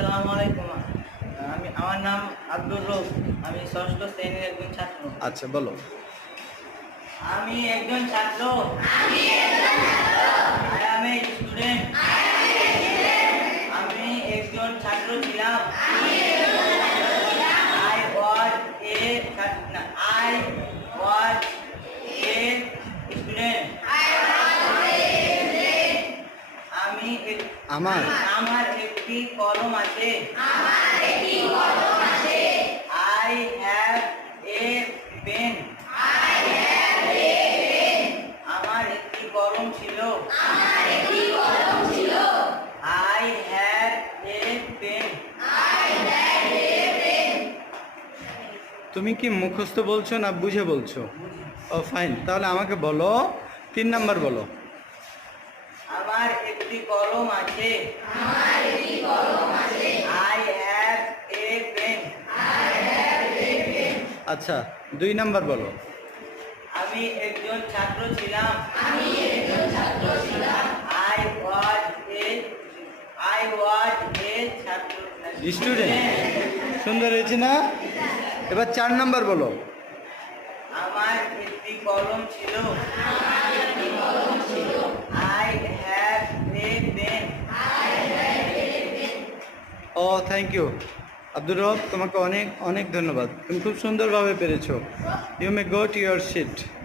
আসসালামু আলাইকুম। আমার নাম আব্দুর রউফ। আমি ষষ্ঠ শ্রেণীর একজন ছাত্র। আচ্ছা বলো। আমি একজন ছাত্র। I am a student. আমি একজন ছাত্র ছিলাম। I was a student. আমার একটি কলম আছে। I have a pen. আমার একটি কলম ছিল। I had a pen. তুমি কি মুখস্থ বলছো না বুঝে বলছো? ও ফাইন, তাহলে আমাকে বলো 3 নাম্বার বলো। আমার একটি কলম আছে। I have a pen. আচ্ছা 2 নাম্বার বলো। আমি একজন ছাত্র ছিলাম। I was a ছাত্র স্টুডেন্ট। সুন্দর হয়েছে না? এবার 4 নাম্বার বলো। আমার একটি কলম ছিল। I have a pen. ও থ্যাংক ইউ আব্দুর রব, তোমাকে অনেক অনেক ধন্যবাদ। তুমি খুব সুন্দরভাবে পেরেছো। You may go to your seat.